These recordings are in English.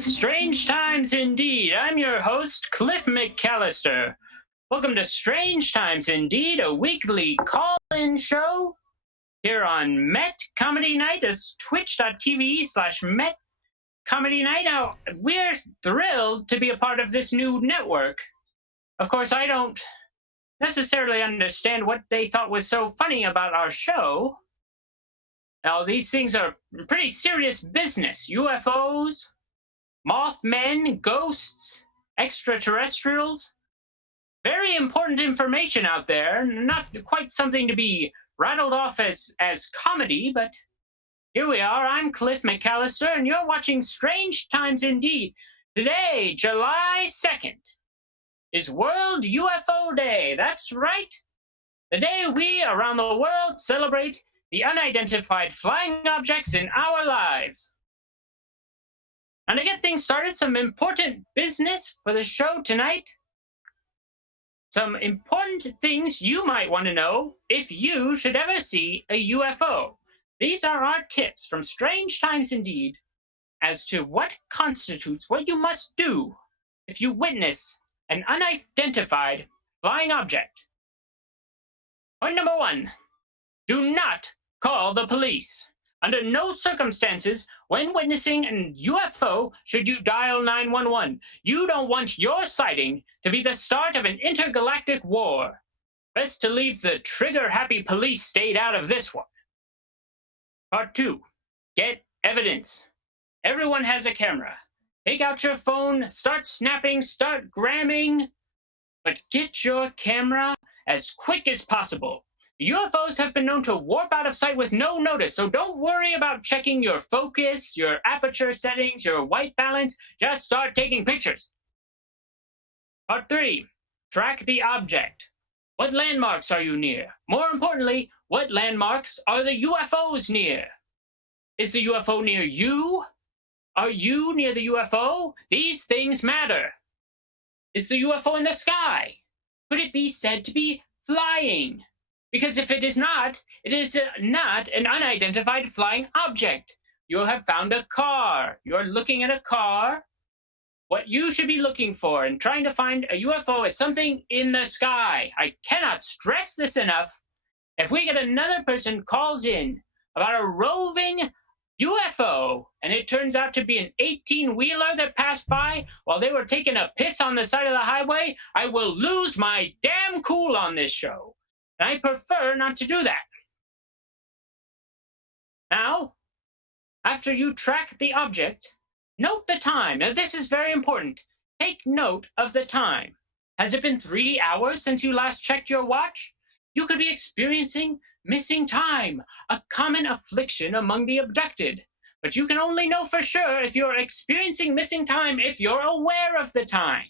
Strange times indeed. I'm your host, Cliff McCallister. Welcome to Strange Times Indeed, a weekly call-in show here on Met Comedy Night. It's twitch.tv/Met Comedy Night. Now, we're thrilled to be a part of this new network. Of course, I don't necessarily understand what they thought was so funny about our show. Now, these things are pretty serious business. UFOs, Mothmen, ghosts, extraterrestrials. Very important information out there. Not quite something to be rattled off as comedy, but here we are. I'm Cliff McCallister, and you're watching Strange Times Indeed. Today, July 2nd, is World UFO Day. That's right. The day we, around the world, celebrate the unidentified flying objects in our lives. And to get things started, some important business for the show tonight. Some important things you might want to know if you should ever see a UFO. These are our tips from Strange Times Indeed as to what constitutes what you must do if you witness an unidentified flying object. Point number 1, do not call the police. Under no circumstances, when witnessing a UFO, should you dial 911. You don't want your sighting to be the start of an intergalactic war. Best to leave the trigger-happy police state out of this one. Part 2, get evidence. Everyone has a camera. Take out your phone, start snapping, start gramming, but get your camera as quick as possible. UFOs have been known to warp out of sight with no notice, so don't worry about checking your focus, your aperture settings, your white balance. Just start taking pictures. Part 3, track the object. What landmarks are you near? More importantly, what landmarks are the UFOs near? Is the UFO near you? Are you near the UFO? These things matter. Is the UFO in the sky? Could it be said to be flying? Because if it is not not an unidentified flying object. You have found a car. You're looking at a car. What you should be looking for and trying to find a UFO is something in the sky. I cannot stress this enough. If we get another person calls in about a roving UFO, and it turns out to be an 18-wheeler that passed by while they were taking a piss on the side of the highway, I will lose my damn cool on this show. And I prefer not to do that. Now, after you track the object, note the time. Now, this is very important. Take note of the time. Has it been 3 hours since you last checked your watch? You could be experiencing missing time, a common affliction among the abducted. But you can only know for sure if you're experiencing missing time if you're aware of the time.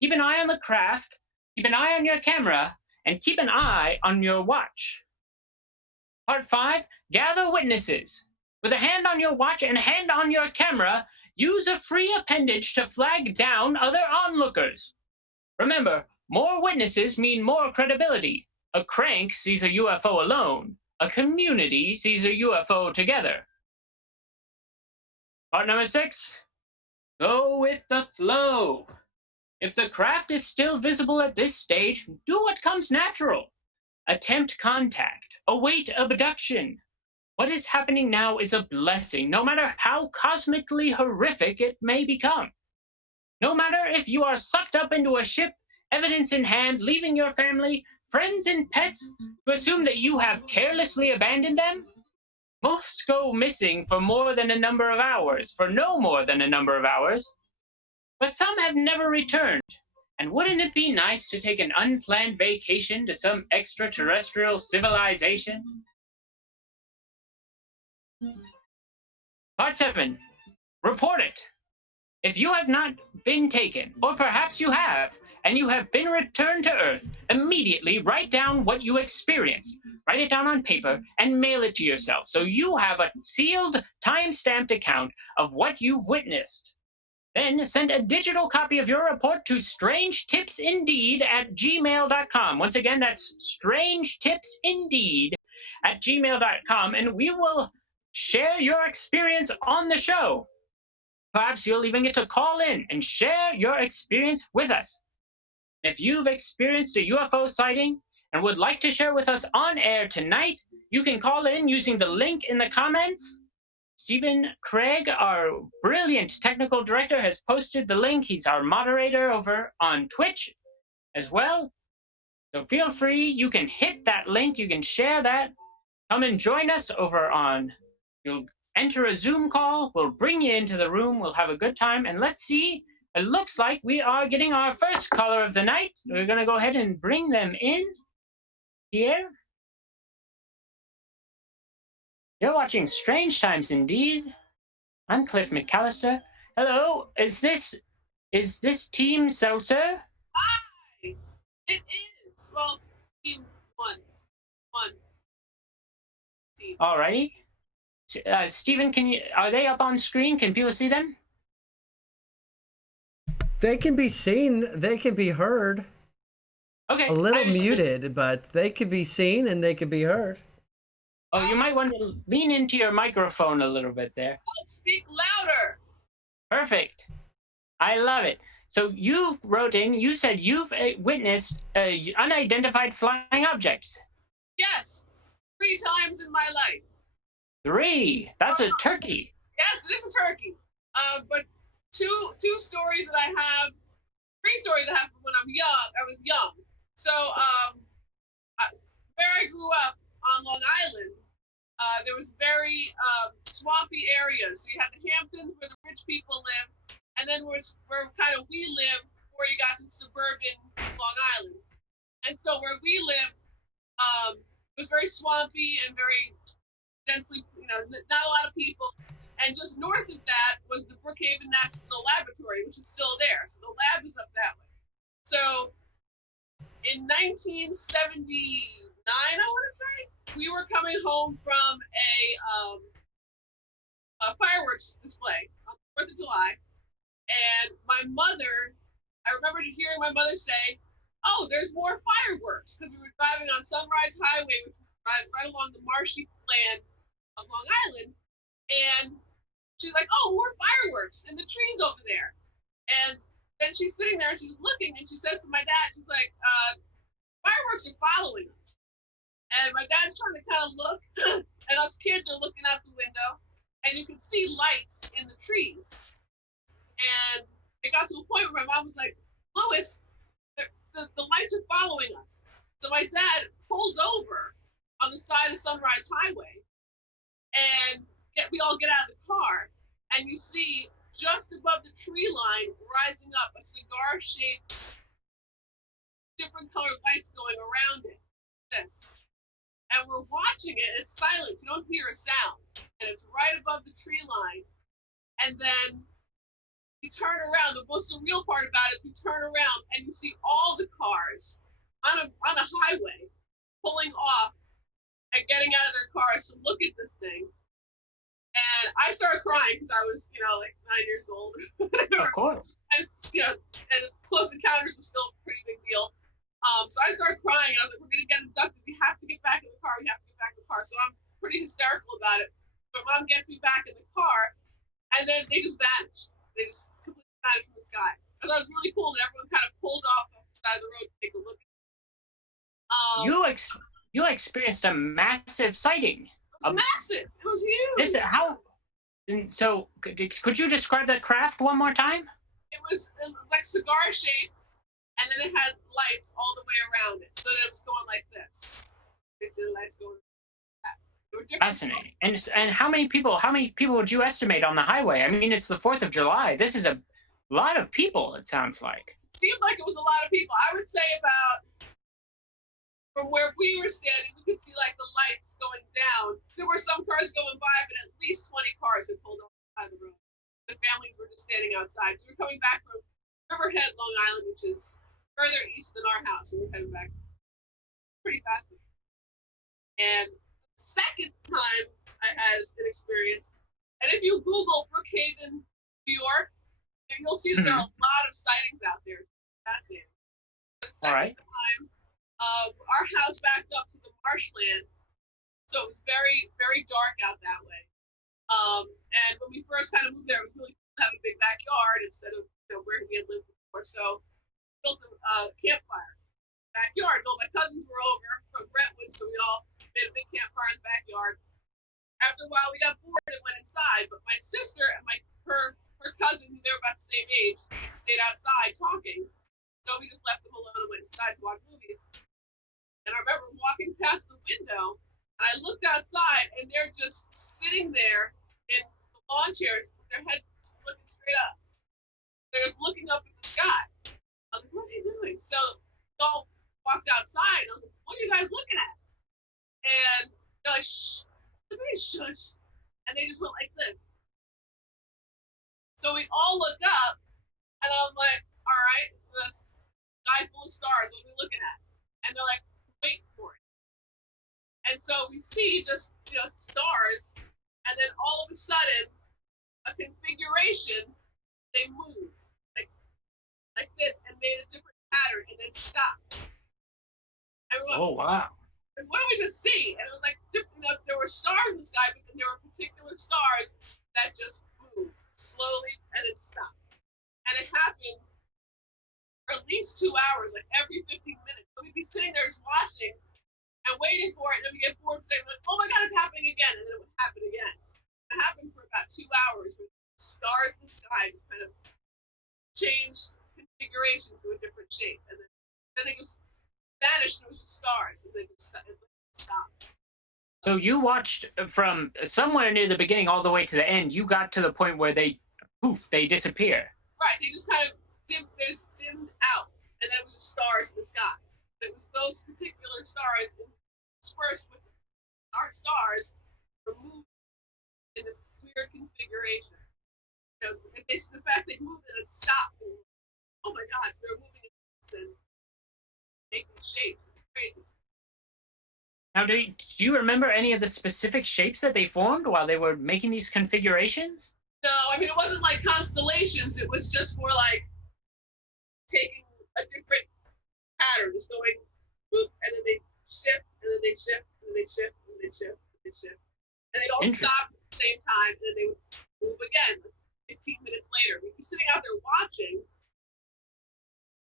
Keep an eye on the craft, keep an eye on your camera, and keep an eye on your watch. Part 5, gather witnesses. With a hand on your watch and a hand on your camera, use a free appendage to flag down other onlookers. Remember, more witnesses mean more credibility. A crank sees a UFO alone. A community sees a UFO together. Part number 6, go with the flow. If the craft is still visible at this stage, do what comes natural. Attempt contact. Await abduction. What is happening now is a blessing, no matter how cosmically horrific it may become. No matter if you are sucked up into a ship, evidence in hand, leaving your family, friends and pets, to assume that you have carelessly abandoned them? Most go missing for more than a number of hours, for no more than a number of hours. But some have never returned. And wouldn't it be nice to take an unplanned vacation to some extraterrestrial civilization? Part 7. Report it. If you have not been taken, or perhaps you have, and you have been returned to Earth, immediately write down what you experienced. Write it down on paper and mail it to yourself so you have a sealed, time-stamped account of what you've witnessed. Then send a digital copy of your report to strangetipsindeed@gmail.com. Once again, that's strangetipsindeed@gmail.com, and we will share your experience on the show. Perhaps you'll even get to call in and share your experience with us. If you've experienced a UFO sighting and would like to share with us on air tonight, you can call in using the link in the comments. Stephen Craig, our brilliant technical director, has posted the link. He's our moderator over on Twitch as well. So feel free, you can hit that link, you can share that. Come and join us over on, you'll enter a Zoom call, we'll bring you into the room, we'll have a good time, and let's see, it looks like we are getting our first caller of the night. We're gonna go ahead and bring them in here. You're watching Strange Times Indeed. I'm Cliff McCallister. Hello, is this Team Seltzer? Hi, it is. Well, it's Team One team. Alrighty. Steven, are they up on screen? Can people see them? They can be seen, they can be heard. Okay. A little muted, but they can be seen and they can be heard. Oh, you might want to lean into your microphone a little bit there. I'll speak louder. Perfect. I love it. So you wrote in, you said you've witnessed unidentified flying objects. Yes, 3 times in my life. 3? That's a turkey. Yes, it is a turkey. But two stories that I have, 3 stories I have from when I was young. So where I grew up on Long Island, there was very swampy areas. So you had the Hamptons where the rich people lived, and then where kind of we lived before you got to suburban Long Island. And so where we lived was very swampy and very densely, not a lot of people. And just north of that was the Brookhaven National Laboratory, which is still there. So the lab is up that way. So in 1979, I want to say, we were coming home from a fireworks display on the 4th of July. And my mother, I remember hearing my mother say, "Oh, there's more fireworks," because we were driving on Sunrise Highway, which drives right along the marshy land of Long Island. And she's like, "Oh, more fireworks in the trees over there." And then she's sitting there and she's looking and she says to my dad, she's like, "Fireworks are following us." And my dad's trying to kind of look, and us kids are looking out the window, and you can see lights in the trees. And it got to a point where my mom was like, "Louis, the lights are following us." So my dad pulls over on the side of Sunrise Highway, and we all get out of the car, and you see just above the tree line rising up a cigar-shaped, different colored lights going around it. This. And we're watching it, it's silent, you don't hear a sound. And it's right above the tree line. And then we turn around. The most surreal part about it is we turn around and you see all the cars on a highway pulling off and getting out of their cars to look at this thing. And I started crying because I was, like 9 years old. Of course. And and Close Encounters was still a pretty big deal. So I started crying, and I was like, "We're going to get abducted. We have to get back in the car. We have to get back in the car." So I'm pretty hysterical about it. But Mom gets me back in the car, and then they just vanished. They just completely vanished from the sky. I thought it was really cool that everyone kind of pulled off the side of the road to take a look at it. You experienced a massive sighting. It was massive. It was huge. So could you describe that craft one more time? It was like cigar-shaped. And then it had lights all the way around it, so that it was going like this. It's the lights going like that. Fascinating. And how many people would you estimate on the highway? I mean, it's the 4th of July. This is a lot of people, it sounds like. It seemed like it was a lot of people. I would say about, from where we were standing, we could see like the lights going down. There were some cars going by, but at least 20 cars had pulled off the side of the road. The families were just standing outside. We were coming back from Riverhead, Long Island, which is further east than our house, and we're heading back pretty fast. And the second time I had an experience, and if you Google Brookhaven, New York, you'll see that there are a lot of sightings out there. It's fascinating. The second time, our house backed up to the marshland, so it was very, very dark out that way. And when we first kind of moved there, it was really cool to have a big backyard instead of where we had lived before. So we built a campfire backyard. All my cousins were over from Brentwood, so we all made a big campfire in the backyard. After a while, we got bored and went inside. But my sister and her cousin, who they were about the same age, stayed outside talking. So we just left them alone and went inside to watch movies. And I remember walking past the window, and I looked outside, and they're just sitting there in the lawn chairs with their heads looking straight up. They're just looking up at the sky. I was like, what are they doing? So we all walked outside, and I was like, what are you guys looking at? And they're like, shh, everybody shush. And they just went like this. So we all looked up, and I'm like, all right, it's this sky full of stars. What are we looking at? And they're like, wait for it. And so we see just, stars, and then all of a sudden, a configuration, they moved like this and made a different pattern and then stopped. And we went, oh, wow. What did we just see? And it was like, there were stars in the sky, but then there were particular stars that just moved slowly and it stopped. And it happened for at least 2 hours, like every 15 minutes. So we'd be sitting there just watching and waiting for it, and then we get bored and say, like, oh my God, it's happening again. And then it would happen again. It happened for about 2 hours with stars in the sky just kind of changed configuration to a different shape. And then they just vanished, and it was just stars, and they just stopped. So you watched from somewhere near the beginning all the way to the end. You got to the point where they disappear. Right, they just kind of dimmed out, and then it was just stars in the sky. It was those particular stars dispersed with our stars removed in this weird configuration. The fact they moved and it stopped. And, oh my God, so they're moving and making shapes. It's crazy. Now, do you remember any of the specific shapes that they formed while they were making these configurations? No, I mean, it wasn't like constellations. It was just more like taking a different pattern, just going, whoop, and then they shift, and then they shift, and then they shift, and then they shift, and they shift. And they'd all stop at the same time, and then they would move again 15 minutes later. We'd be sitting out there watching,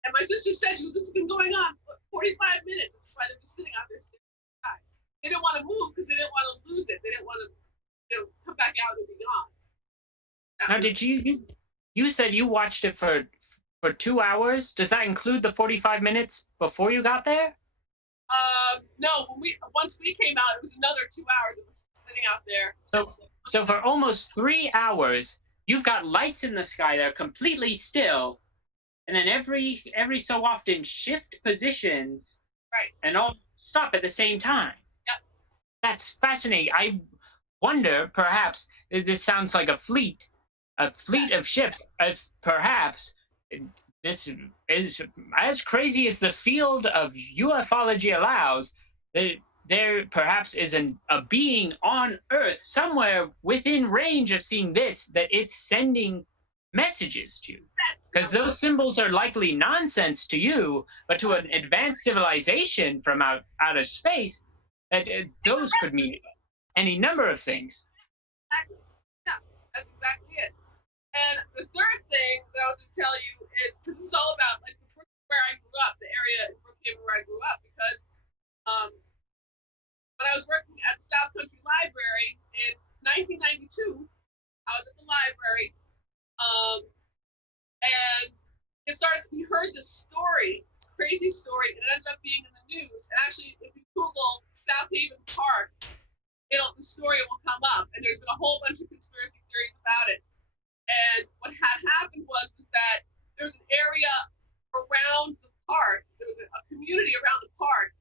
and my sister said, this has been going on for 45 minutes. That's why they'd be sitting out there sitting. They didn't want to move because they didn't want to lose it. They didn't want to, come back out and be gone. Now, did you said you watched it for 2 hours? Does that include the 45 minutes before you got there? No. Once we came out, it was another 2 hours. It was just sitting out there. So for almost 3 hours, you've got lights in the sky that are completely still, and then every so often shift positions, right, and all stop at the same time. Yep. That's fascinating. I wonder, perhaps this sounds like a fleet of ships. Perhaps this is as crazy as the field of ufology allows. There perhaps is a being on Earth somewhere within range of seeing this, that it's sending messages to you. Because those symbols are likely nonsense to you, but to an advanced civilization from outer space, those could mean any number of things. Exactly. Yeah, that's exactly it. And the third thing that I was going to tell you is, this is all about like where I grew up, the area in Brookhaven where I grew up, because when I was working at the South Country Library in 1992, I was at the library, and we heard this story, this crazy story, and it ended up being in the news. And actually, if you Google South Haven Park, the story will come up, and there's been a whole bunch of conspiracy theories about it. And what had happened was that there was an area around the park, there was a community around the park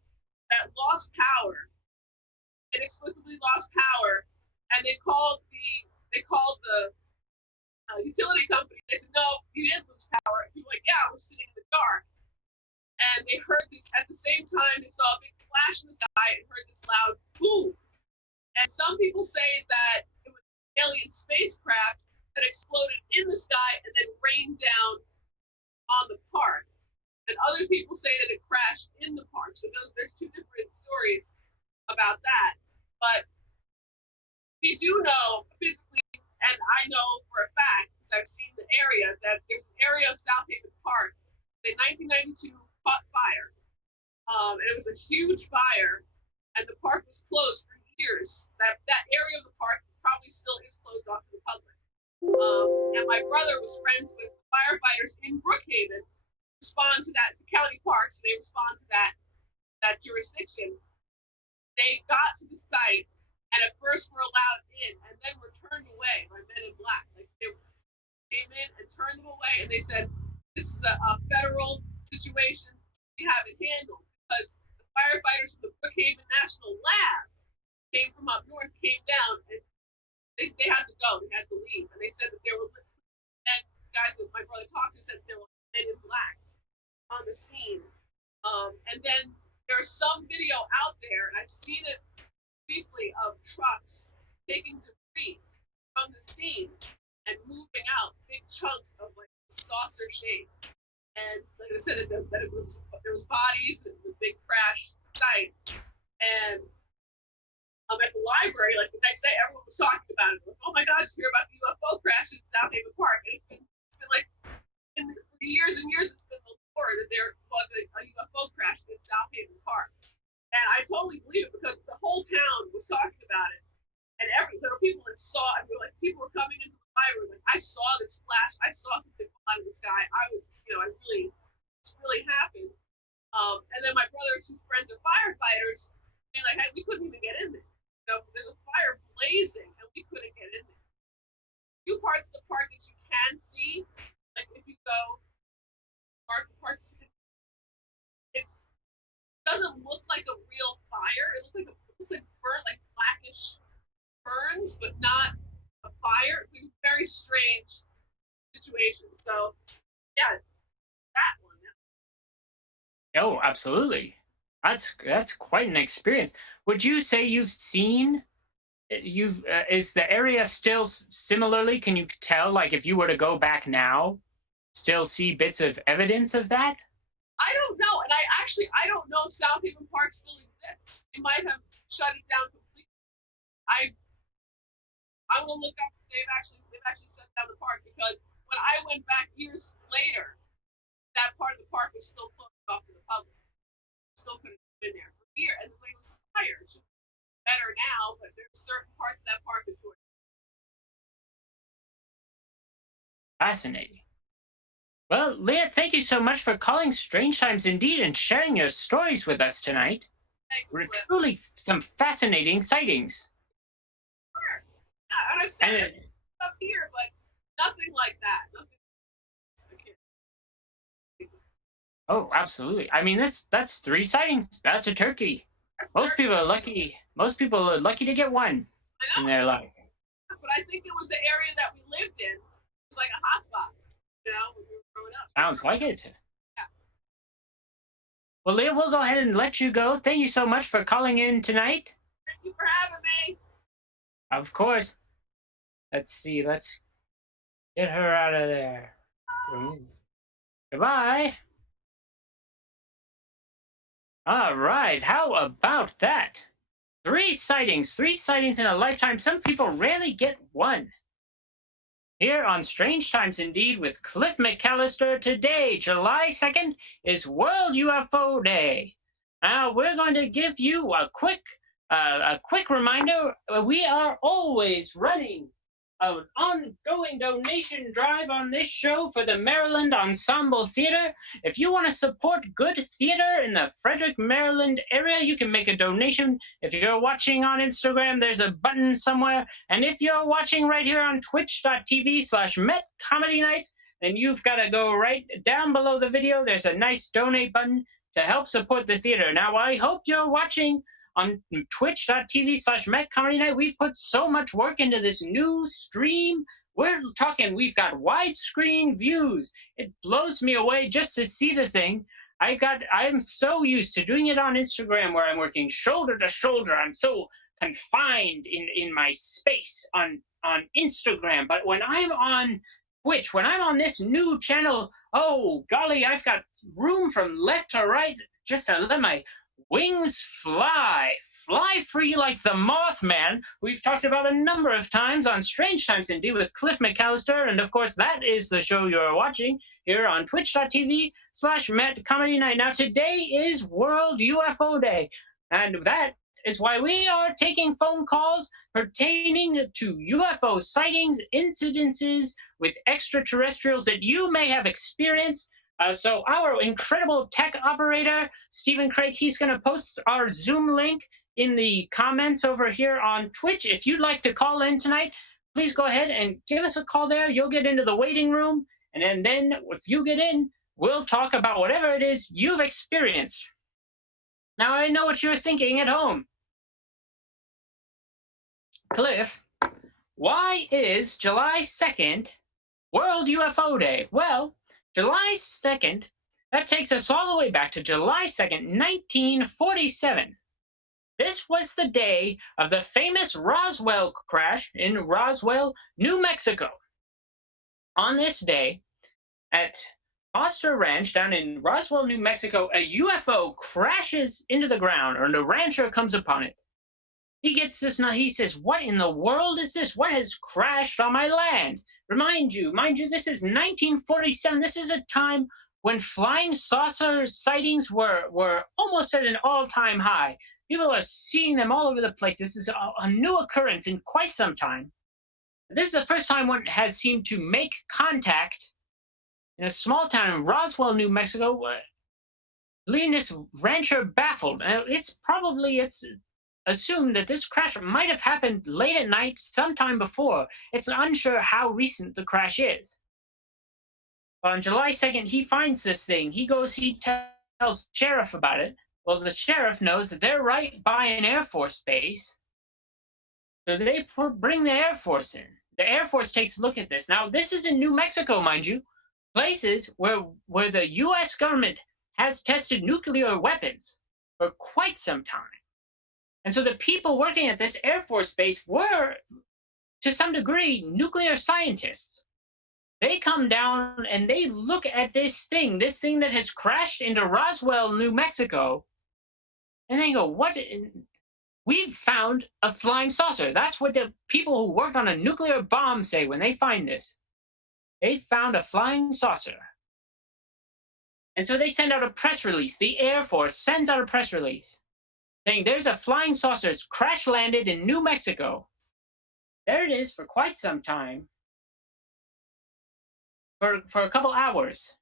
that lost power, inexplicably lost power, and they called the utility company. They said, no, you didn't lose power. And people were like, yeah, we're sitting in the dark. and they heard this at the same time. They saw a big flash in the sky and heard this loud boom. And some people say that it was an alien spacecraft that exploded in the sky and then rained down on the park. And other people say that it crashed in the park. So there's two different stories about that. But we do know physically, and I know for a fact, because I've seen the area, that there's an area of South Haven Park that in 1992 caught fire. And it was a huge fire, and the park was closed for years. That area of the park probably still is closed off to the public. And my brother was friends with firefighters in Brookhaven, respond to that, to county parks, they respond to that jurisdiction. They got to the site, and at first were allowed in, and then were turned away by men in black. Like they came in and turned them away, and they said, "This is a federal situation. We have it handled." Because the firefighters from the Brookhaven National Lab came from up north, came down, and they had to go. They had to leave, and they said that there were men, guys that my brother talked to said there were men in black on the scene. And then there's some video out there, and I've seen it briefly, of trucks taking debris from the scene and moving out big chunks of like saucer shape. And like I said, there was bodies and the big crash site. And at the library, like the next day, everyone was talking about it. Like, oh my gosh, you hear about the UFO crash in South Haven Park? And it's been like, for years and years, it's been the lore that there was a UFO crash in South Haven Park. And I totally believe it, because the whole town was talking about it. And there were people that saw, I mean, like, people were coming into the library, like, I saw this flash, I saw something come out of the sky. I was, it's really happened. And then my brothers, whose friends are firefighters, being like, hey, we couldn't even get in there. There's a fire blazing, and we couldn't get in there. Few parts of the park that you can see, like if you go parts, it doesn't look like a real fire. It looks like burnt, like blackish burns, but not a fire. It's a very strange situation. So, yeah, that one. Yeah. Oh, absolutely. That's quite an experience. Would you say you've seen? Is the area still similarly? Can you tell, like, if you were to go back now, still see bits of evidence of that? I don't know, and I don't know if South Haven Park still exists. They might have shut it down completely. I'm gonna look up if they've actually shut down the park, because when I went back years later, that part of the park was still closed off to the public. Still couldn't have been there for years, and it's like it was fire. It should be better now, but there's certain parts of that park that were Fascinating. Well, Leah, thank you so much for calling Strange Times Indeed and sharing your stories with us tonight. We're truly some fascinating sightings. Sure. Yeah, and I've seen it up here, but nothing like that. Nothing. Oh, absolutely. I mean, that's 3 sightings. That's a turkey. Most people are lucky. Most people are lucky to get one in their life. But I think it was the area that we lived in. It's like a hot spot, when we were growing up. Sounds like it. Yeah. Well, Leah, we'll go ahead and let you go. Thank you so much for calling in tonight. Thank you for having me. Of course. Let's see. Let's get her out of there. Goodbye. All right, how about that? 3 sightings in a lifetime. Some people rarely get one. Here on Strange Times Indeed with Cliff McCallister, today, July 2nd, is World UFO Day. Now, we're going to give you a quick reminder. We are always running an ongoing donation drive on this show for the Maryland Ensemble Theater. If you want to support good theater in the Frederick, Maryland area, you can make a donation. If you're watching on Instagram, there's a button somewhere. And if you're watching right here on twitch.tv/MetComedyNight, then you've got to go right down below the video. There's a nice donate button to help support the theater. Now, I hope you're watching on twitch.tv/MetComedyNight. We put so much work into this new stream. We're talking, we've got widescreen views. It blows me away just to see the thing. I'm so used to doing it on Instagram where I'm working shoulder to shoulder. I'm so confined in my space on Instagram. But when I'm on Twitch, when I'm on this new channel, oh golly, I've got room from left to right just to let my wings fly free like the Mothman. We've talked about a number of times on Strange Times Indeed with Cliff McCallister, and of course that is the show you're watching here on twitch.tv/Met Comedy Night. Now today is World UFO Day, and that is why we are taking phone calls pertaining to UFO sightings, incidences with extraterrestrials that you may have experienced. So our incredible tech operator, Stephen Craig, he's going to post our Zoom link in the comments over here on Twitch. If you'd like to call in tonight, please go ahead and give us a call there. You'll get into the waiting room. And then if you get in, we'll talk about whatever it is you've experienced. Now, I know what you're thinking at home. Cliff, why is July 2nd World UFO Day? Well, July 2nd, that takes us all the way back to July 2nd, 1947. This was the day of the famous Roswell crash in Roswell, New Mexico. On this day, at Foster Ranch down in Roswell, New Mexico, a UFO crashes into the ground, or the rancher comes upon it. He gets this, he says, what in the world is this? What has crashed on my land? Mind you, this is 1947. This is a time when flying saucer sightings were almost at an all-time high. People are seeing them all over the place. This is a new occurrence in quite some time. This is the first time one has seemed to make contact in a small town in Roswell, New Mexico, leaving this rancher baffled. It's assumed that this crash might have happened late at night sometime before. It's unsure how recent the crash is. On July 2nd, he finds this thing. He tells the sheriff about it. Well, the sheriff knows that they're right by an Air Force base. So they bring the Air Force in. The Air Force takes a look at this. Now, this is in New Mexico, mind you. Places where the U.S. government has tested nuclear weapons for quite some time. And so the people working at this Air Force base were, to some degree, nuclear scientists. They come down and they look at this thing that has crashed into Roswell, New Mexico, and they go, what? We've found a flying saucer. That's what the people who worked on a nuclear bomb say when they find this. They found a flying saucer. And so they send out a press release. The Air Force sends out a press release saying there's a flying saucer. It's crash landed in New Mexico. There it is for quite some time. For a couple hours.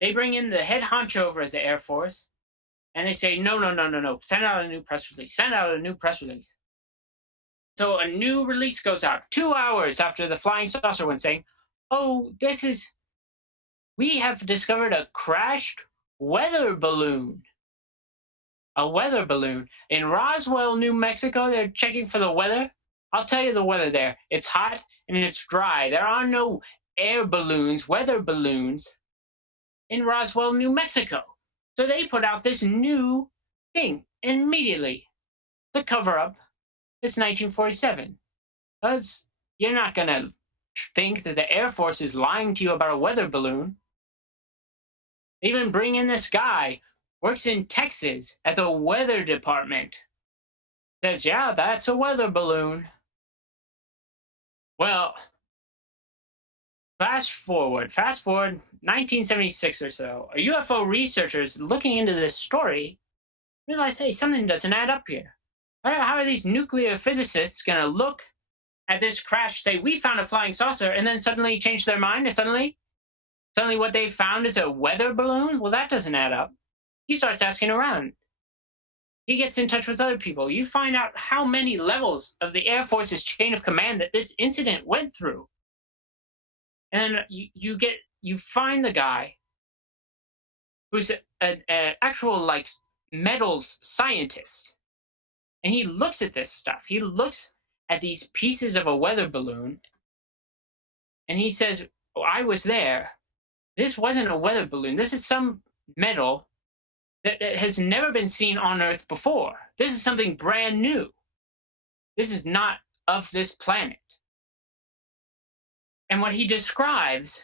They bring in the head honcho over at the Air Force, and they say, no. Send out a new press release. Send out a new press release. So a new release goes out 2 hours after the flying saucer one, saying, oh, we have discovered a crashed weather balloon. A weather balloon. In Roswell, New Mexico, they're checking for the weather. I'll tell you the weather there. It's hot and it's dry. There are no weather balloons in Roswell, New Mexico. So they put out this new thing immediately to cover up this 1947. Because you're not going to think that the Air Force is lying to you about a weather balloon. They even bring in this guy, works in Texas at the weather department. Says, yeah, that's a weather balloon. Well, fast forward 1976 or so, a UFO researchers looking into this story realize, hey, something doesn't add up here. How are these nuclear physicists going to look at this crash, say, we found a flying saucer, and then suddenly change their mind, and suddenly what they found is a weather balloon? Well, that doesn't add up. He starts asking around. He gets in touch with other people. You find out how many levels of the Air Force's chain of command that this incident went through. And you find the guy who's an actual metals scientist. And he looks at this stuff. He looks at these pieces of a weather balloon. And he says, oh, I was there. This wasn't a weather balloon. This is some metal that has never been seen on Earth before. This is something brand new. This is not of this planet. And what he describes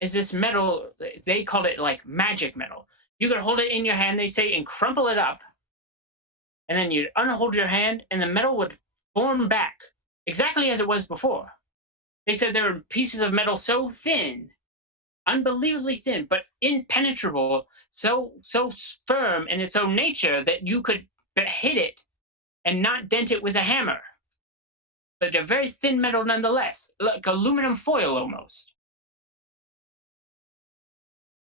is this metal, they called it like magic metal. You could hold it in your hand, they say, and crumple it up. And then you'd unhold your hand, and the metal would form back exactly as it was before. They said there were pieces of metal so thin, unbelievably thin, but impenetrable, so firm in its own nature that you could hit it and not dent it with a hammer. But a very thin metal nonetheless, like aluminum foil almost.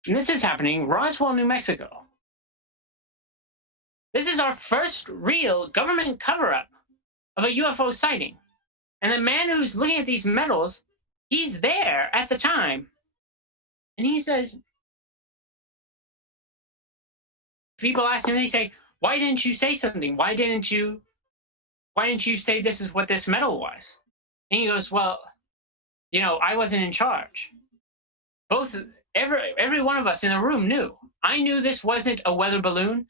And this is happening in Roswell, New Mexico. This is our first real government cover-up of a UFO sighting. And the man who's looking at these metals, he's there at the time. And he says, people ask him, they say, why didn't you say something? Why didn't you say this is what this metal was? And he goes, well, you know, I wasn't in charge. Every one of us in the room knew. I knew this wasn't a weather balloon.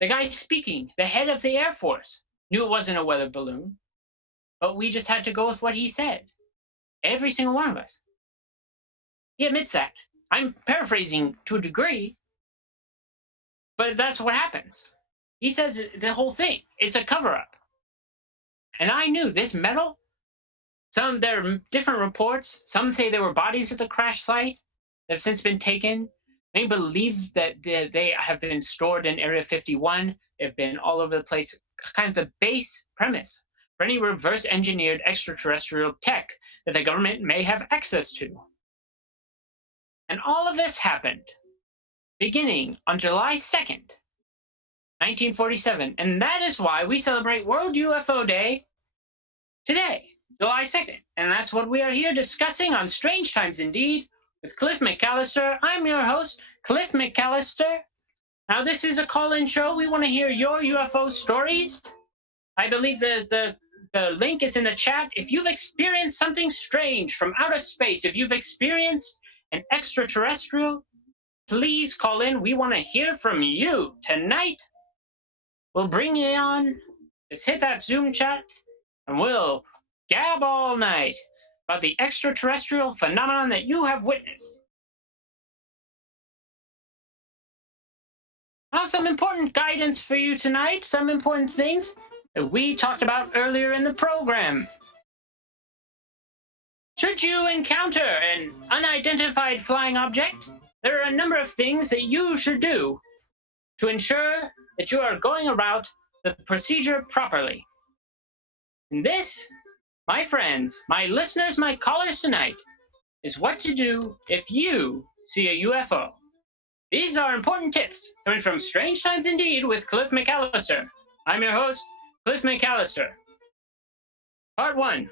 The guy speaking, the head of the Air Force, knew it wasn't a weather balloon. But we just had to go with what he said. Every single one of us. He admits that. I'm paraphrasing to a degree, but that's what happens. He says the whole thing. It's a cover-up. And I knew this metal, there are different reports. Some say there were bodies at the crash site that have since been taken. Many believe that they have been stored in Area 51. They've been all over the place. Kind of the base premise for any reverse-engineered extraterrestrial tech that the government may have access to. And all of this happened beginning on July 2nd, 1947. And that is why we celebrate World UFO Day today, July 2nd. And that's what we are here discussing on Strange Times Indeed with Cliff McCallister. I'm your host, Cliff McCallister. Now, this is a call-in show. We want to hear your UFO stories. I believe the link is in the chat. If you've experienced something strange from outer space, if you've experienced an extraterrestrial, please call in. We want to hear from you tonight. We'll bring you on. Just hit that Zoom chat, and we'll gab all night about the extraterrestrial phenomenon that you have witnessed. Now, some important guidance for you tonight, some important things that we talked about earlier in the program. Should you encounter an unidentified flying object, there are a number of things that you should do to ensure that you are going about the procedure properly. And this, my friends, my listeners, my callers tonight, is what to do if you see a UFO. These are important tips coming from Strange Times Indeed with Cliff McCallister. I'm your host, Cliff McCallister. Part 1.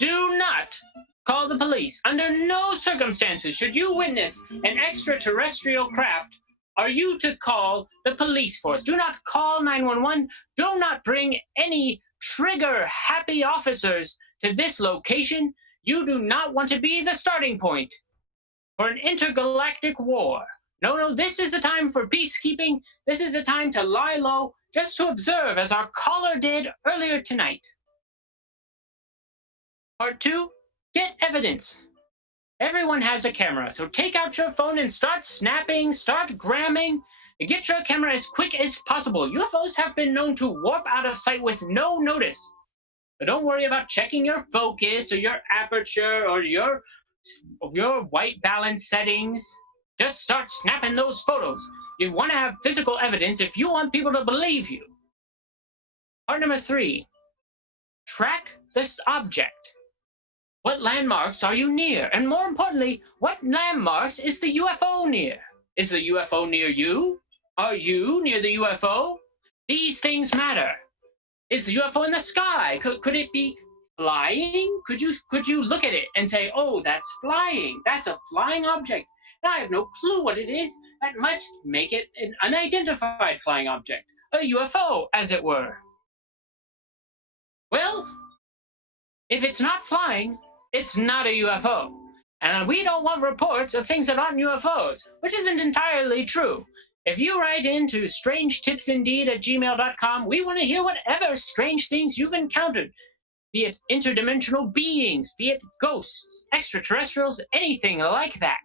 Do not call the police. Under no circumstances should you witness an extraterrestrial craft are you to call the police force. Do not call 911. Do not bring any trigger-happy officers to this location. You do not want to be the starting point for an intergalactic war. No, this is a time for peacekeeping. This is a time to lie low, just to observe, as our caller did earlier tonight. Part 2, get evidence. Everyone has a camera, so take out your phone and start snapping, start gramming, and get your camera as quick as possible. UFOs have been known to warp out of sight with no notice. But don't worry about checking your focus or your aperture or your white balance settings. Just start snapping those photos. You want to have physical evidence if you want people to believe you. Part number 3, track this object. What landmarks are you near? And more importantly, what landmarks is the UFO near? Is the UFO near you? Are you near the UFO? These things matter. Is the UFO in the sky? Could it be flying? Could you look at it and say, oh, that's flying. That's a flying object. And I have no clue what it is. That must make it an unidentified flying object. A UFO, as it were. Well, if it's not flying, it's not a UFO. And we don't want reports of things that aren't UFOs, which isn't entirely true. If you write into strangetipsindeed@gmail.com, we want to hear whatever strange things you've encountered, be it interdimensional beings, be it ghosts, extraterrestrials, anything like that.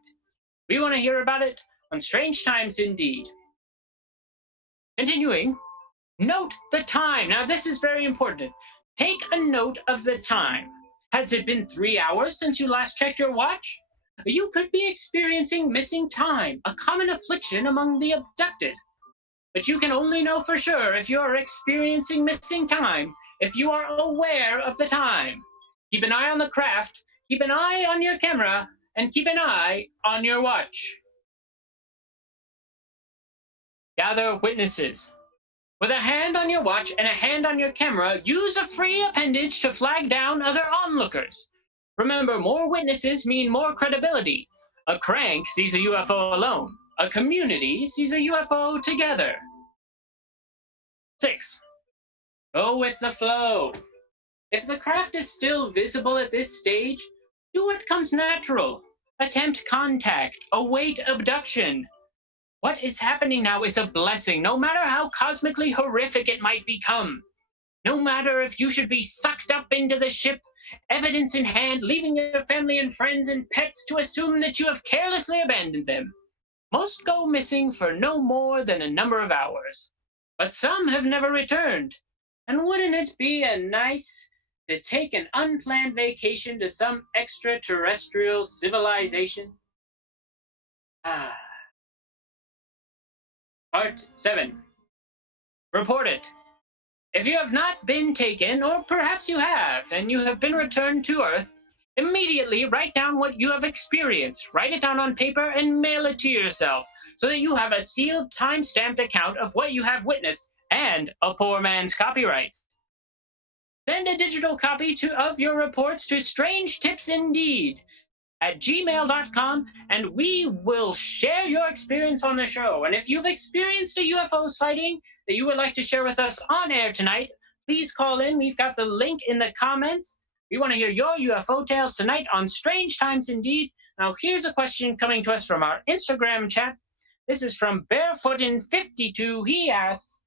We want to hear about it on Strange Times Indeed. Continuing, note the time. Now, this is very important. Take a note of the time. Has it been 3 hours since you last checked your watch? You could be experiencing missing time, a common affliction among the abducted. But you can only know for sure if you are experiencing missing time if you are aware of the time. Keep an eye on the craft, keep an eye on your camera, and keep an eye on your watch. Gather witnesses. With a hand on your watch and a hand on your camera, use a free appendage to flag down other onlookers. Remember, more witnesses mean more credibility. A crank sees a UFO alone. A community sees a UFO together. 6. Go with the flow. If the craft is still visible at this stage, do what comes natural. Attempt contact. Await abduction. What is happening now is a blessing, no matter how cosmically horrific it might become. No matter if you should be sucked up into the ship, evidence in hand, leaving your family and friends and pets to assume that you have carelessly abandoned them. Most go missing for no more than a number of hours. But some have never returned. And wouldn't it be nice to take an unplanned vacation to some extraterrestrial civilization? Part 7. Report it. If you have not been taken, or perhaps you have, and you have been returned to Earth, immediately write down what you have experienced. Write it down on paper and mail it to yourself, so that you have a sealed, time-stamped account of what you have witnessed, and a poor man's copyright. Send a digital copy of your reports to strangetipsindeed@gmail.com, and we will share your experience on the show. And if you've experienced a UFO sighting that you would like to share with us on air tonight, please call in. We've got the link in the comments. We want to hear your UFO tales tonight on Strange Times Indeed. Now, here's a question coming to us from our Instagram chat. This is from Barefootin52. He asks,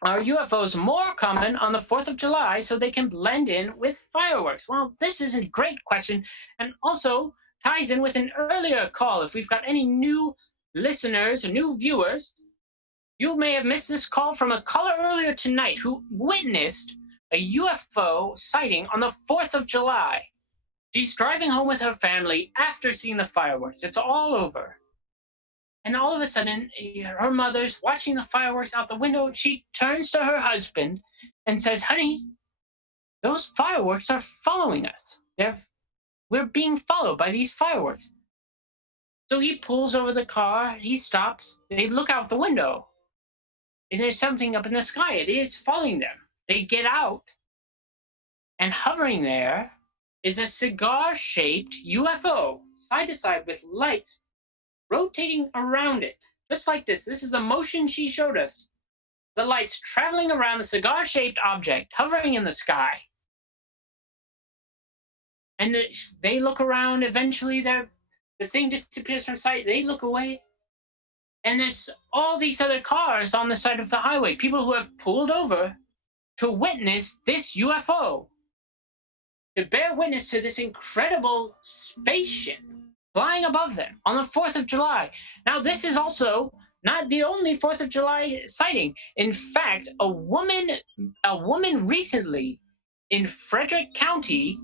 are UFOs more common on the 4th of July so they can blend in with fireworks? Well, this is a great question, and also ties in with an earlier call. If we've got any new listeners or new viewers, you may have missed this call from a caller earlier tonight who witnessed a UFO sighting on the 4th of July. She's driving home with her family after seeing the fireworks. It's all over. And all of a sudden, her mother's watching the fireworks out the window. She turns to her husband and says, honey, those fireworks are following us. We're being followed by these fireworks. So he pulls over the car. He stops. They look out the window. And there's something up in the sky. It is following them. They get out. And hovering there is a cigar-shaped UFO, side to side with lights rotating around it, just like this. This is the motion she showed us. The lights traveling around the cigar-shaped object, hovering in the sky. And they look around. Eventually, the thing disappears from sight. They look away. And there's all these other cars on the side of the highway, people who have pulled over to witness this UFO, to bear witness to this incredible spaceship flying above them on the 4th of July. Now, this is also not the only 4th of July sighting. In fact, a woman recently in Frederick County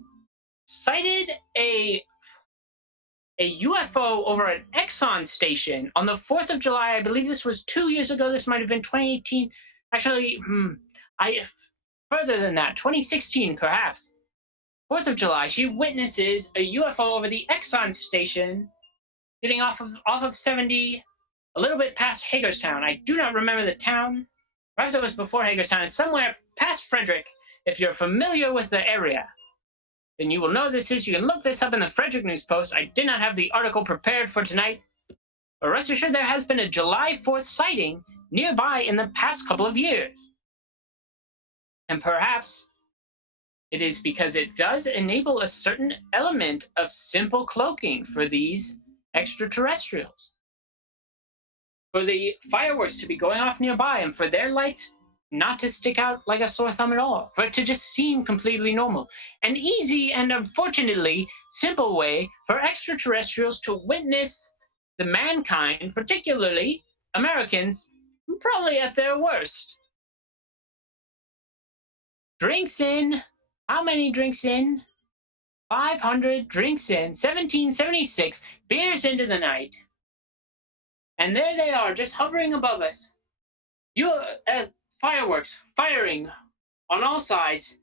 sighted a UFO over an Exxon station on the 4th of July. I believe this was 2 years ago. This might have been 2018. Actually, further than that, 2016 perhaps. 4th of July, she witnesses a UFO over the Exxon station getting off of 70, a little bit past Hagerstown. I do not remember the town. Perhaps it was before Hagerstown. It's somewhere past Frederick. If you're familiar with the area, then you will know this is. You can look this up in the Frederick News Post. I did not have the article prepared for tonight. But rest assured, there has been a July 4th sighting nearby in the past couple of years. And perhaps it is because it does enable a certain element of simple cloaking for these extraterrestrials. for the fireworks to be going off nearby and for their lights not to stick out like a sore thumb at all, for it to just seem completely normal. An easy and unfortunately simple way for extraterrestrials to witness the mankind, particularly Americans, probably at their worst. Drinks in. How many drinks in? 500 drinks in. 1776 beers into the night. And there they are, just hovering above us. Fireworks firing on all sides.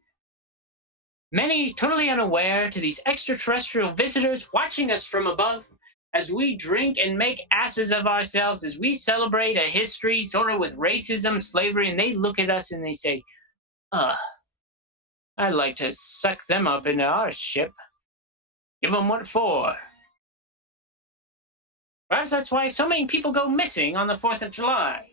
Many totally unaware to these extraterrestrial visitors watching us from above as we drink and make asses of ourselves, as we celebrate a history sort of with racism, slavery, and they look at us and they say, ugh, I'd like to suck them up into our ship. Give them what for? Perhaps that's why so many people go missing on the 4th of July.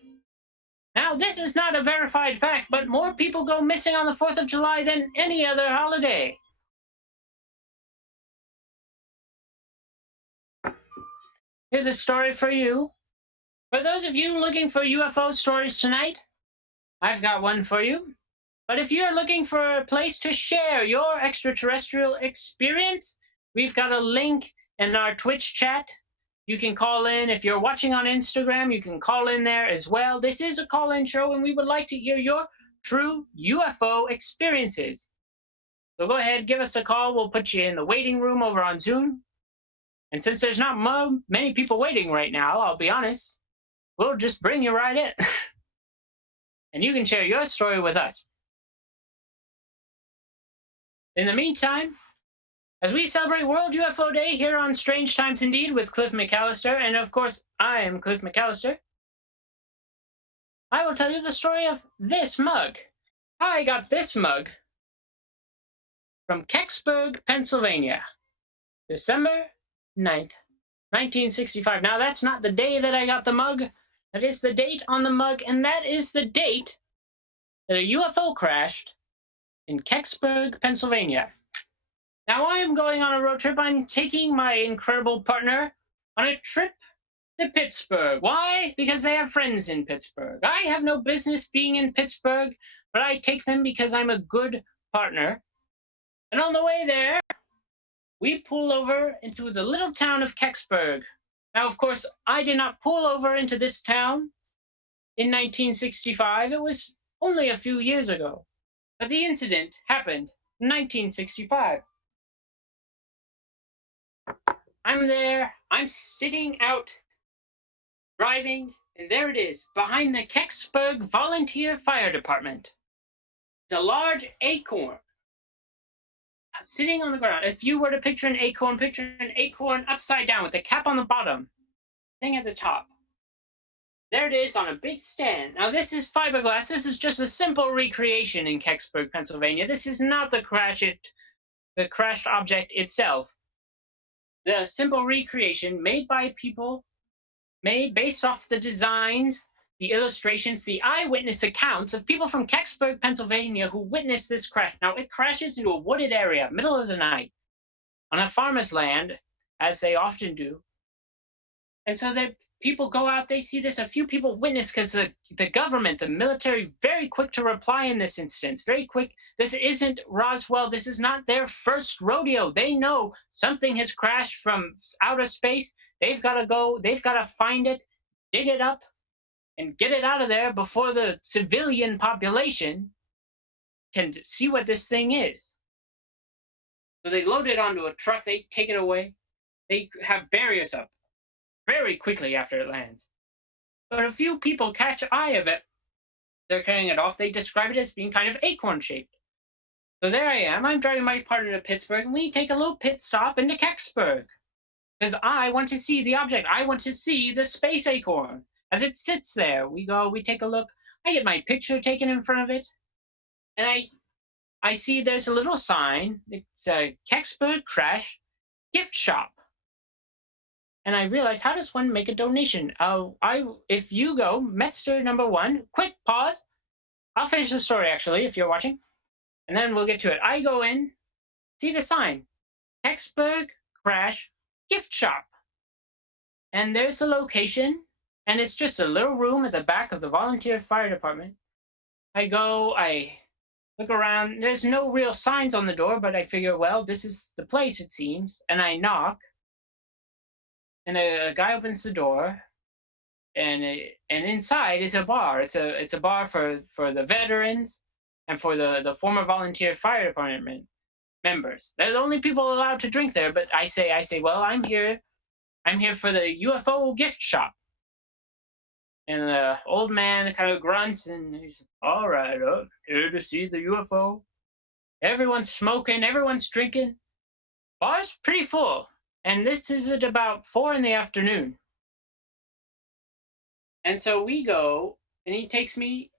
Now, this is not a verified fact, but more people go missing on the 4th of July than any other holiday. Here's a story for you. For those of you looking for UFO stories tonight, I've got one for you. But if you're looking for a place to share your extraterrestrial experience, we've got a link in our Twitch chat. You can call in. If you're watching on Instagram, you can call in there as well. This is a call-in show, and we would like to hear your true UFO experiences. So go ahead, give us a call. We'll put you in the waiting room over on Zoom. And since there's not many people waiting right now, I'll be honest, we'll just bring you right in. And you can share your story with us. In the meantime, as we celebrate World UFO Day here on Strange Times Indeed with Cliff McCallister, and of course, I am Cliff McCallister, I will tell you the story of this mug. I got this mug from Kecksburg, Pennsylvania, December 9th, 1965. Now, that's not the day that I got the mug. That is the date on the mug, and that is the date that a UFO crashed in Kecksburg, Pennsylvania. Now I am going on a road trip. I'm taking my incredible partner on a trip to Pittsburgh. Why? Because they have friends in Pittsburgh. I have no business being in Pittsburgh, but I take them because I'm a good partner. And on the way there, we pull over into the little town of Kecksburg. Now, of course, I did not pull over into this town in 1965. It was only a few years ago. But the incident happened in 1965. I'm there, I'm sitting out driving, and there it is, behind the Kecksburg Volunteer Fire Department. It's a large acorn sitting on the ground. If you were to picture an acorn upside down with the cap on the bottom, thing at the top. There it is on a big stand. Now this is fiberglass. This is just a simple recreation in Kecksburg, Pennsylvania. This is not the crashed object itself. The simple recreation made by people, made based off the designs, the illustrations, the eyewitness accounts of people from Kecksburg, Pennsylvania who witnessed this crash. Now it crashes into a wooded area, middle of the night, on a farmer's land, as they often do. And so that people go out, they see this, a few people witness, because the government, the military, very quick to reply in this instance, very quick. This isn't Roswell. This is not their first rodeo. They know something has crashed from outer space. They've got to go, they've got to find it, dig it up, and get it out of there before the civilian population can see what this thing is. So they load it onto a truck, they take it away, they have barriers up very quickly after it lands. But a few people catch eye of it. They're carrying it off. They describe it as being kind of acorn-shaped. So there I am. I'm driving my partner to Pittsburgh, and we take a little pit stop into Kecksburg. Because I want to see the object. I want to see the space acorn. As it sits there, we go, we take a look. I get my picture taken in front of it. And I see there's a little sign. It's a Kecksburg Crash gift shop. And I realized, how does one make a donation? If you go, Metzger #1, quick pause. I'll finish the story, actually, if you're watching. And then we'll get to it. I go in, see the sign. Kecksburg Crash Gift Shop. And there's the location. and it's just a little room at the back of the volunteer fire department. I go, I look around. There's no real signs on the door, but I figure, well, this is the place, it seems. And I knock, and a guy opens the door, and inside is a bar. It's a bar for the veterans and for the former volunteer fire department members. They're the only people allowed to drink there. But I say, well, I'm here for the UFO gift shop. And the old man kind of grunts and he's, all right, here to see the UFO. Everyone's smoking, everyone's drinking. Bar's pretty full. And this is at about 4 in the afternoon. And so we go, and he takes me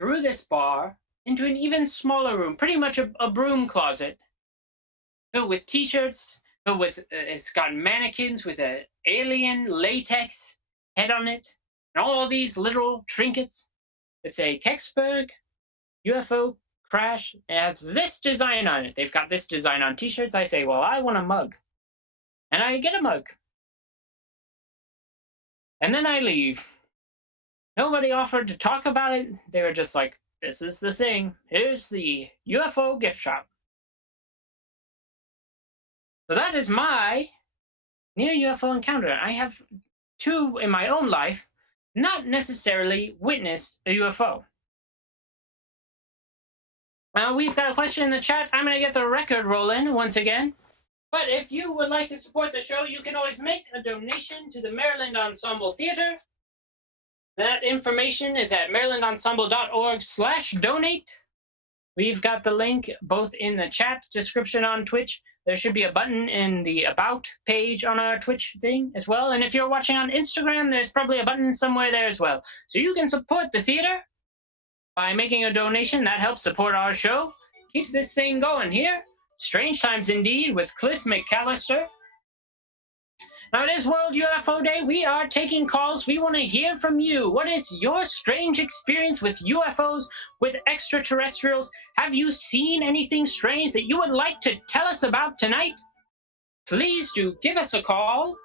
through this bar into an even smaller room, pretty much a broom closet, filled with t-shirts, filled with, it's got mannequins with an alien latex head on it, and all these little trinkets that say Kecksburg, UFO crash. It has this design on it. They've got this design on t-shirts. I say, well, I want a mug. And I get a mug. And then I leave. Nobody offered to talk about it. They were just like, this is the thing. Here's the UFO gift shop. So that is my near UFO encounter. I have 2 in my own life, not necessarily witnessed a UFO. Now, we've got a question in the chat. I'm going to get the record rolling once again. But if you would like to support the show, you can always make a donation to the Maryland Ensemble Theater. That information is at marylandensemble.org/donate. We've got the link both in the chat description on Twitch. There should be a button in the About page on our Twitch thing as well. And if you're watching on Instagram, there's probably a button somewhere there as well. So you can support the theater by making a donation. That helps support our show. Keeps this thing going here. Strange Times Indeed with Cliff McCallister. Now, it is World UFO Day. We are taking calls. We want to hear from you. What is your strange experience with UFOs, with extraterrestrials? Have you seen anything strange that you would like to tell us about tonight? Please do give us a call.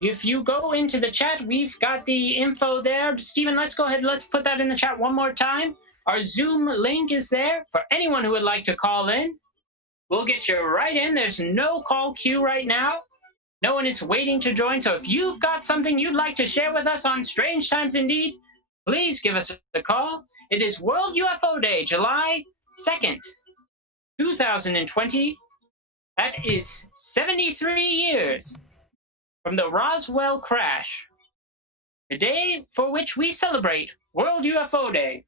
If you go into the chat, we've got the info there. Stephen, let's go ahead. Let's put that in the chat one more time. Our Zoom link is there for anyone who would like to call in. We'll get you right in. There's no call queue right now. No one is waiting to join, so if you've got something you'd like to share with us on Strange Times Indeed, please give us a call. It is World UFO Day, July 2nd, 2020. That is 73 years from the Roswell crash, the day for which we celebrate World UFO Day.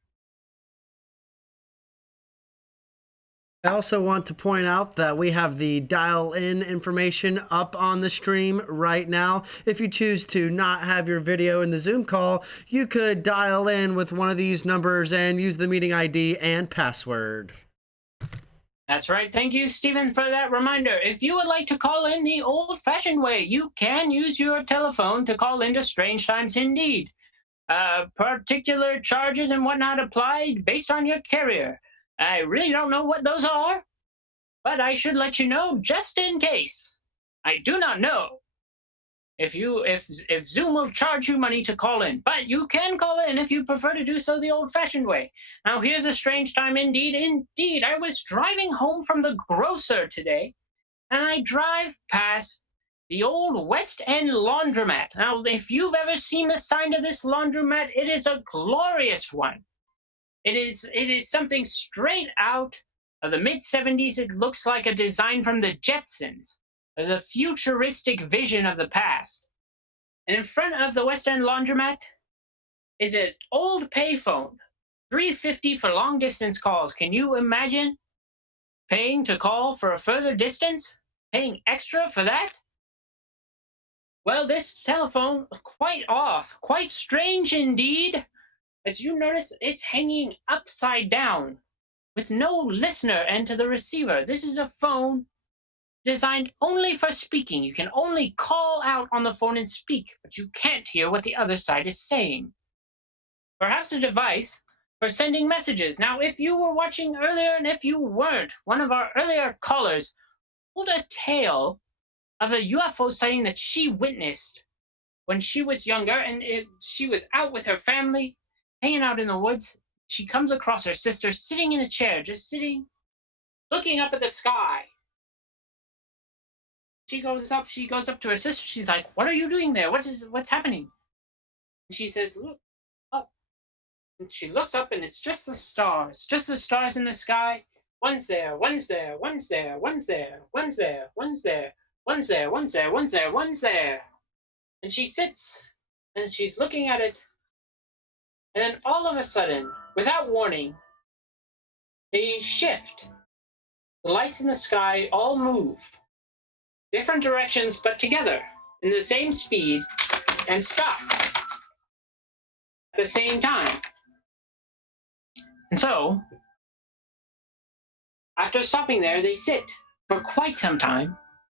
I also want to point out that we have the dial-in information up on the stream right now. If you choose to not have your video in the Zoom call, you could dial in with one of these numbers and use the meeting ID and password. That's right. Thank you, Stephen, for that reminder. If you would like to call in the old-fashioned way, you can use your telephone to call into Strange Times Indeed. Particular charges and whatnot apply based on your carrier. I really don't know what those are, but I should let you know just in case. I do not know if Zoom will charge you money to call in, but you can call in if you prefer to do so the old-fashioned way. Now, here's a strange time indeed. Indeed, I was driving home from the grocer today, and I drive past the old West End laundromat. Now, if you've ever seen the sign of this laundromat, it is a glorious one. It is something straight out of the mid-70s. It looks like a design from the Jetsons. There's a futuristic vision of the past. And in front of the West End laundromat is an old payphone, $3.50 for long-distance calls. Can you imagine paying to call for a further distance? Paying extra for that? Well, this telephone, quite off, quite strange indeed. As you notice, it's hanging upside down with no listener end to the receiver. This is a phone designed only for speaking. You can only call out on the phone and speak, but you can't hear what the other side is saying. Perhaps a device for sending messages. Now, if you were watching earlier and if you weren't, one of our earlier callers told a tale of a UFO sighting that she witnessed when she was younger and she was out with her family, hanging out in the woods. She comes across her sister sitting in a chair, just sitting, looking up at the sky. She goes up to her sister. She's like, "What are you doing there? What's happening?" And she says, "Look up." And she looks up, and it's just the stars in the sky. One's there, one's there, one's there, one's there, one's there, one's there, one's there, one's there, one's there, one's there. And she sits, and she's looking at it. And then all of a sudden, without warning, they shift. The lights in the sky all move. Different directions, but together, in the same speed, and stop at the same time. And so, after stopping there, they sit for quite some time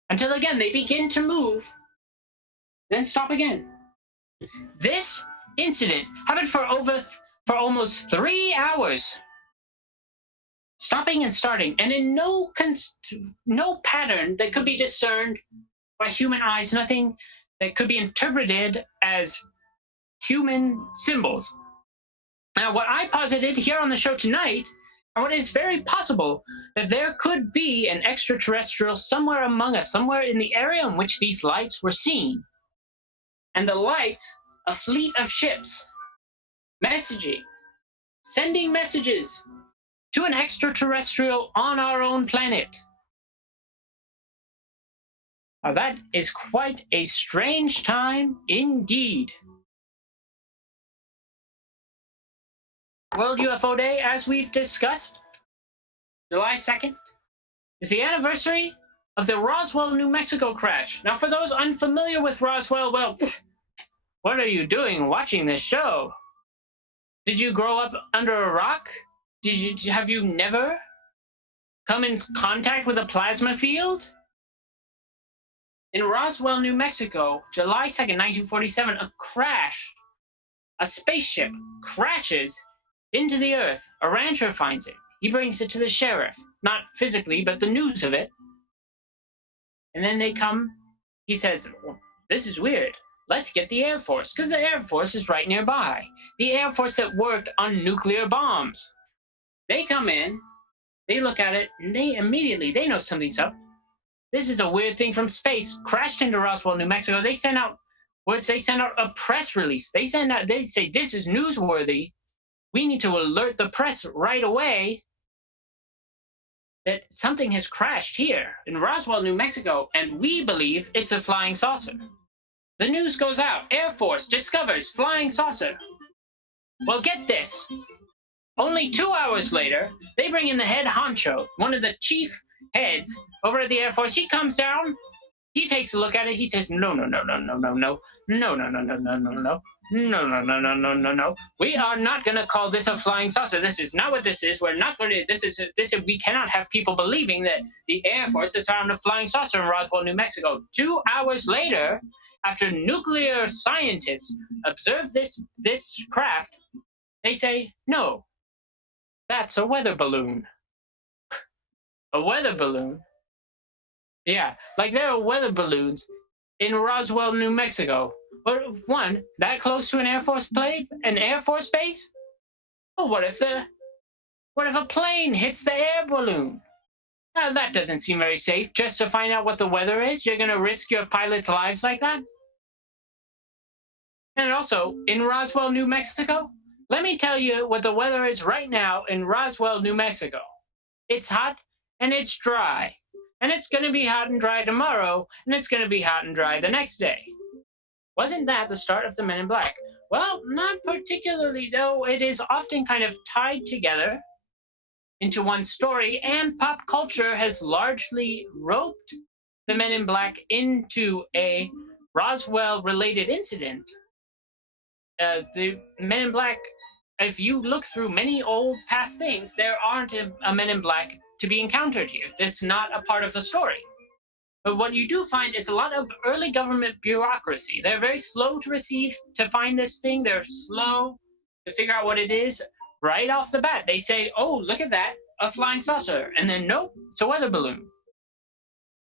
until again they begin to move, then stop again. This incident happened for almost 3 hours, stopping and starting, and in no pattern that could be discerned by human eyes, nothing that could be interpreted as human symbols. Now, what I posited here on the show tonight, and what is very possible, that there could be an extraterrestrial somewhere among us, somewhere in the area in which these lights were seen. And the lights, a fleet of ships, messaging, sending messages to an extraterrestrial on our own planet. Now, that is quite a strange time indeed. World UFO Day, as we've discussed, July 2nd, is the anniversary of the Roswell, New Mexico crash. Now, for those unfamiliar with Roswell, well, what are you doing watching this show? Did you grow up under a rock? Have you never come in contact with a plasma field? In Roswell, New Mexico, July 2nd, 1947, a spaceship crashes into the earth. A rancher finds it. He brings it to the sheriff. Not physically, but the news of it. And then they come. He says, well, this is weird. Let's get the Air Force, because the Air Force is right nearby. The Air Force that worked on nuclear bombs. They come in, they look at it, and they know something's up. This is a weird thing from space. Crashed into Roswell, New Mexico. They send out words. They send out a press release. They say, this is newsworthy. We need to alert the press right away that something has crashed here in Roswell, New Mexico, and we believe it's a flying saucer. The news goes out. Air Force discovers flying saucer. Well, get this. Only 2 hours later, they bring in the head honcho, one of the chief heads over at the Air Force. He comes down. He takes a look at it. He says, no. We are not going to call this a flying saucer. This is not what this is. We're not going to, we cannot have people believing that the Air Force has found a flying saucer in Roswell, New Mexico. 2 hours later, after nuclear scientists observe this craft, they say, no, that's a weather balloon. A weather balloon? Yeah, like there are weather balloons in Roswell, New Mexico. But one, that close to an Air Force base? Well, what if a plane hits the air balloon? Now, that doesn't seem very safe. Just to find out what the weather is, you're going to risk your pilots' lives like that? And also, in Roswell, New Mexico, let me tell you what the weather is right now in Roswell, New Mexico. It's hot and it's dry. And it's going to be hot and dry tomorrow, and it's going to be hot and dry the next day. Wasn't that the start of the Men in Black? Well, not particularly, though. It is often kind of tied together into one story, and pop culture has largely roped the Men in Black into a Roswell-related incident. The Men in Black, if you look through many old past things, there aren't a Men in Black to be encountered here. That's not a part of the story. But what you do find is a lot of early government bureaucracy. They're very slow to find this thing. They're slow to figure out what it is. Right off the bat, they say, oh, look at that, a flying saucer. And then, nope, it's a weather balloon.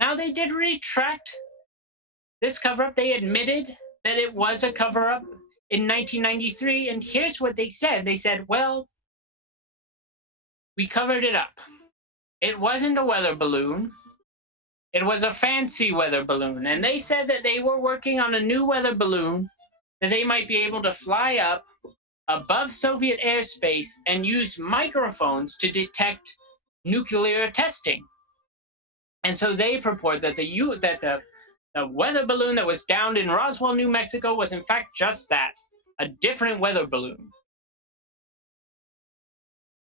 Now, they did retract this cover-up. They admitted that it was a cover-up in 1993, and here's what they said. They said, well, we covered it up. It wasn't a weather balloon. It was a fancy weather balloon. And they said that they were working on a new weather balloon that they might be able to fly up above Soviet airspace and use microphones to detect nuclear testing. And so they purport that the weather balloon that was downed in Roswell, New Mexico was in fact just that, a different weather balloon.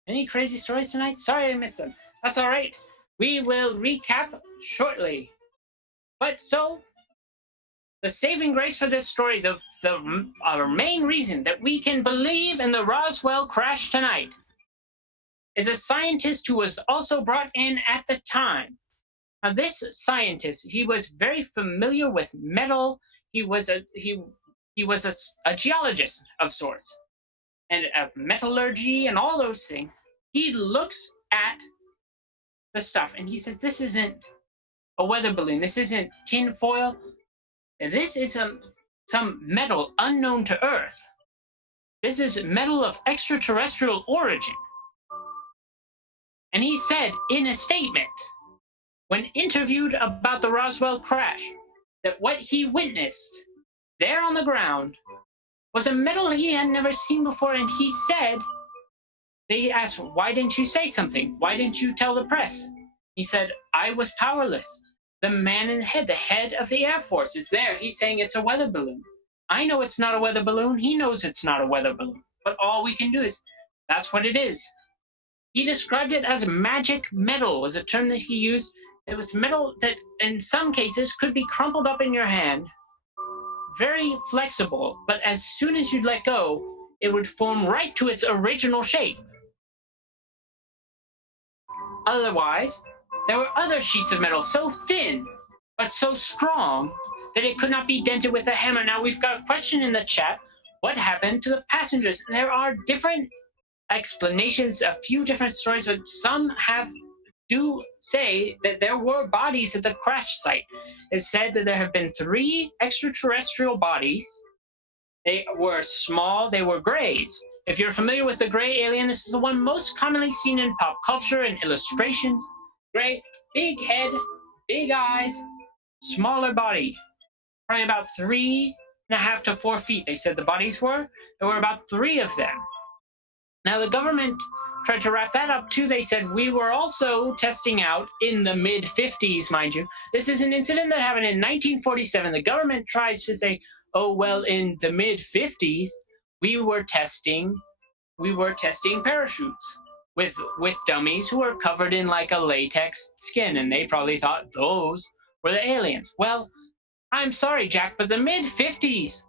Any crazy stories tonight? Sorry I missed them. That's all right. We will recap shortly. But so, the saving grace for this story, our main reason that we can believe in the Roswell crash tonight, is a scientist who was also brought in at the time. Now, this scientist, he was very familiar with metal. He was a geologist of sorts, and of metallurgy and all those things. He looks at the stuff and he says, "This isn't a weather balloon. This isn't tin foil. This is some metal unknown to Earth. This is metal of extraterrestrial origin." And he said in a statement, when interviewed about the Roswell crash, that what he witnessed there on the ground was a metal he had never seen before. And he said, they asked, "Why didn't you say something? Why didn't you tell the press?" He said, "I was powerless. The man in the head of the Air Force is there. He's saying it's a weather balloon. I know it's not a weather balloon. He knows it's not a weather balloon. But all we can do is, that's what it is." He described it as magic metal, was a term that he used. It was metal that, in some cases, could be crumpled up in your hand. Very flexible, but as soon as you'd let go, it would form right to its original shape. Otherwise, there were other sheets of metal so thin, but so strong, that it could not be dented with a hammer. Now, we've got a question in the chat. What happened to the passengers? There are different explanations, a few different stories, but some do say that there were bodies at the crash site. It's said that there have been 3 extraterrestrial bodies. They were small, they were grays. If you're familiar with the gray alien, this is the one most commonly seen in pop culture and illustrations. Gray, big head, big eyes, smaller body. Probably about 3.5 to 4 feet, they said the bodies were. There were about 3 of them. Now, the government tried to wrap that up too. They said, we were also testing out in the mid-50s, mind you. This is an incident that happened in 1947. The government tries to say, oh, well, in the mid-50s, we were testing parachutes with dummies who were covered in like a latex skin, and they probably thought those were the aliens. Well, I'm sorry, Jack, but the mid-50s,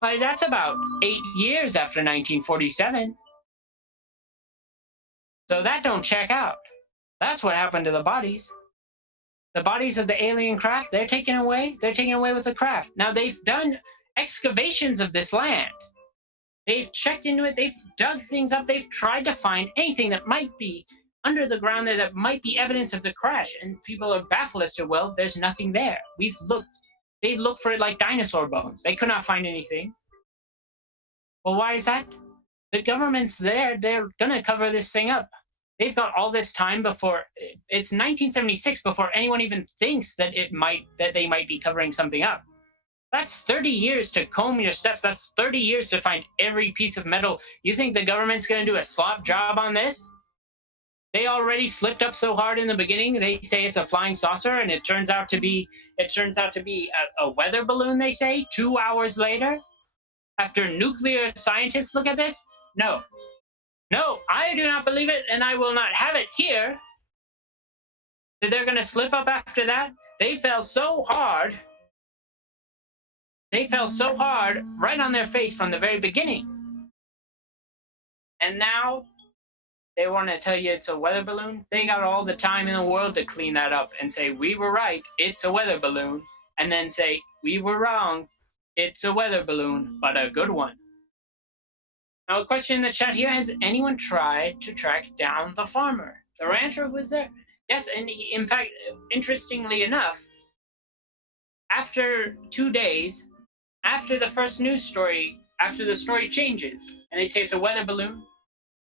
like, that's about 8 years after 1947. So that don't check out. That's what happened to the bodies. The bodies of the alien craft, they're taken away. They're taken away with the craft. Now, they've done excavations of this land. They've checked into it. They've dug things up. They've tried to find anything that might be under the ground there that might be evidence of the crash. And people are baffled as to, well, there's nothing there. We've looked. They looked for it like dinosaur bones. They could not find anything. Well, why is that? The government's there. They're going to cover this thing up. They've got all this time before it's 1976 before anyone even thinks that they might be covering something up. That's 30 years to comb your steps. That's 30 years to find every piece of metal. You think the government's going to do a slop job on this? They already slipped up so hard in the beginning. They say it's a flying saucer, and it turns out to be a weather balloon. They say 2 hours later, after nuclear scientists look at this. No, I do not believe it, and I will not have it here. That they're going to slip up after that. They fell so hard right on their face from the very beginning. And now they want to tell you it's a weather balloon. They got all the time in the world to clean that up and say, we were right, it's a weather balloon. And then say, we were wrong, it's a weather balloon, but a good one. Now, a question in the chat here, has anyone tried to track down the farmer? The rancher was there? Yes, and in fact, interestingly enough, after 2 days after the first news story, after the story changes, and they say it's a weather balloon,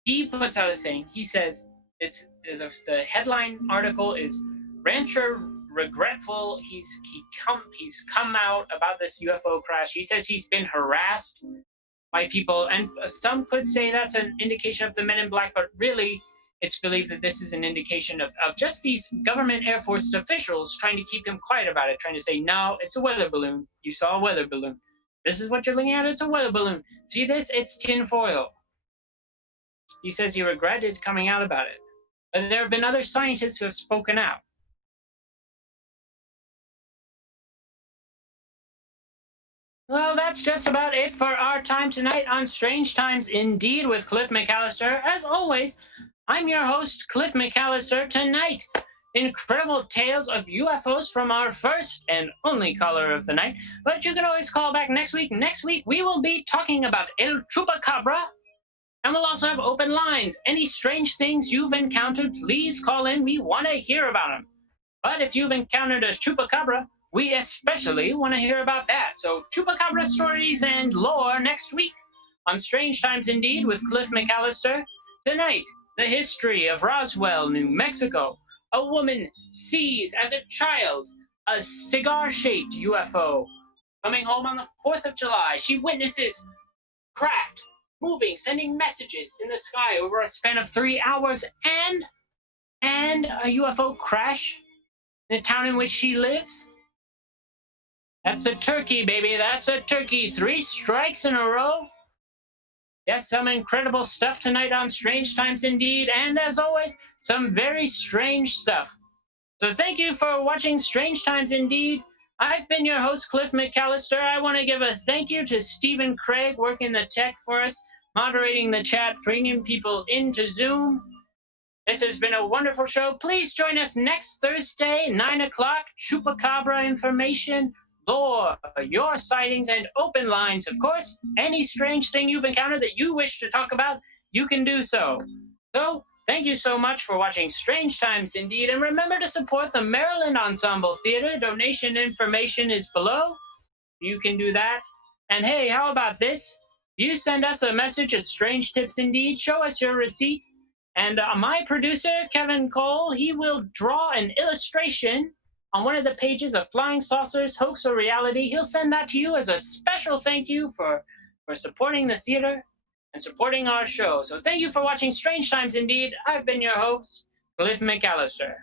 he puts out a thing. He says the headline article is "Rancher regretful he's come out about this UFO crash." He says he's been harassed by people, and some could say that's an indication of the Men in Black, but really it's believed that this is an indication of just these government Air Force officials trying to keep him quiet about it, trying to say, no, it's a weather balloon. You saw a weather balloon. This is what you're looking at. It's a weather balloon. See this? It's tinfoil. He says he regretted coming out about it. But there have been other scientists who have spoken out. Well, that's just about it for our time tonight on Strange Times Indeed with Cliff McCallister. As always, I'm your host, Cliff McCallister. Tonight, incredible tales of UFOs from our first and only caller of the night. But you can always call back next week. Next week, we will be talking about El Chupacabra. And we'll also have open lines. Any strange things you've encountered, please call in. We want to hear about them. But if you've encountered a Chupacabra, we especially want to hear about that. So Chupacabra stories and lore next week on Strange Times Indeed with Cliff McCallister. Tonight, the history of Roswell, New Mexico. A woman sees as a child a cigar-shaped UFO. Coming home on the 4th of July, she witnesses craft moving, sending messages in the sky over a span of 3 hours, and a UFO crash in the town in which she lives. That's a turkey, baby. That's a turkey. 3 strikes in a row. Yes, some incredible stuff tonight on Strange Times Indeed, and as always, some very strange stuff. So thank you for watching Strange Times Indeed. I've been your host, Cliff McCallister. I want to give a thank you to Stephen Craig working the tech for us, moderating the chat, bringing people into Zoom. This has been a wonderful show. Please join us next Thursday, 9 o'clock. Chupacabra information, lore, your sightings, and open lines, of course. Any strange thing you've encountered that you wish to talk about, you can do so. So, thank you so much for watching Strange Times Indeed, and remember to support the Maryland Ensemble Theater. Donation information is below. You can do that. And hey, how about this? You send us a message at Strange Tips Indeed, show us your receipt, and my producer, Kevin Cole, he will draw an illustration on one of the pages of Flying Saucers, Hoax or Reality. He'll send that to you as a special thank you for supporting the theater and supporting our show. So thank you for watching Strange Times Indeed. I've been your host, Cliff McCallister.